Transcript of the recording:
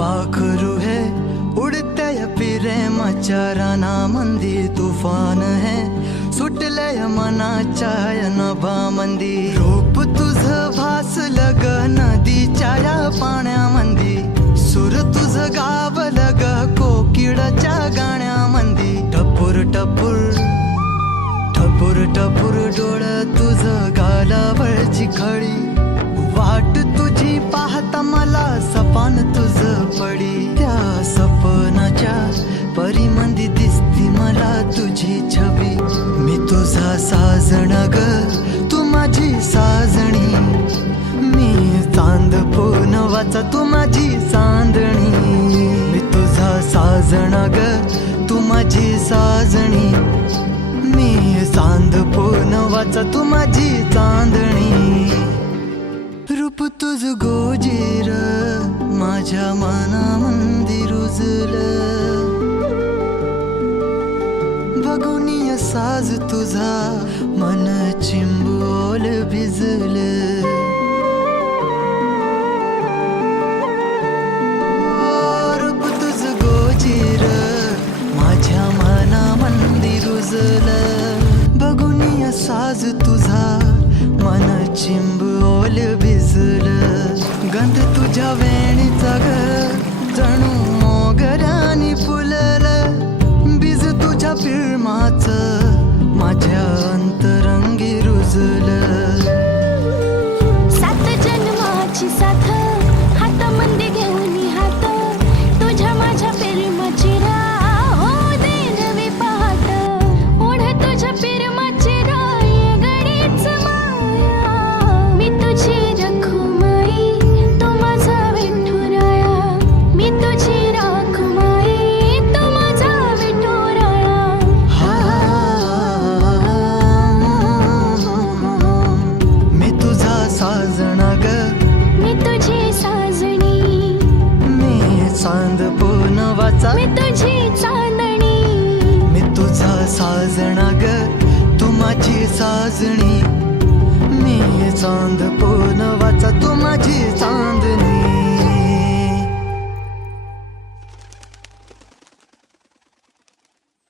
पाखरू है उडत्या प्रेमाच्या रानामंदी तुफान है सुटलय मनाच्या नभामंदी रूप तुझं भासलं ग नदीच्या या पाण्यामंदी सुर तुझं गावलं ग कोकिळाच्या गाण्यामंदी टपूर टपूर टपूर टपूर डोळं तुझं गालावरची खळी वाट तुझी पाहता मला सपान तुझं पडी त्या सपनाच्या परीमंदी दिसती मला तुझी छबी मी तुझा साजण ग तू माझी साजणी मी चांद पोनवाचा तू माझी चांदणी मी तुझा साजण ग तू माझी साजणी मी चांद पोनवाचा तू माझी चांदणी रूप तुझ गोजीर माझ्या मनामंदी रुजलं बघुनिय साज तुझा मन चिंबोल भिजलं रूप तुझ गोजीर माझ्या मनामंदी रुजलं बघुनिय साज तुझा मन चिंबोल भिजलं गंध तुझ्या वेणीचा ग जणू मोगऱ्यानी फुललं बीज तुझ्या प्रेमाचं माझ्या अंतरंगी रुजलं सात जन्माची साथ हातामध्ये घेऊन हात तुझ्या माझ्या प्रेमाची राह हो दे नवी पहाट ओढ तुझ्या प्रेमाची राह ये गडीच माया मी तुझी रखुमाई तो माझा विठुराया मी तुझी रखुमाई तो माझा विठुराया मी तुझा साजणा ग मी तुझी साजणी मी चांद पोनवाचा मी तुझी चांदणी मी तुझा साजणा ग तू माझी साजणी मी चांद पोनवाचा तू माझी चांदणी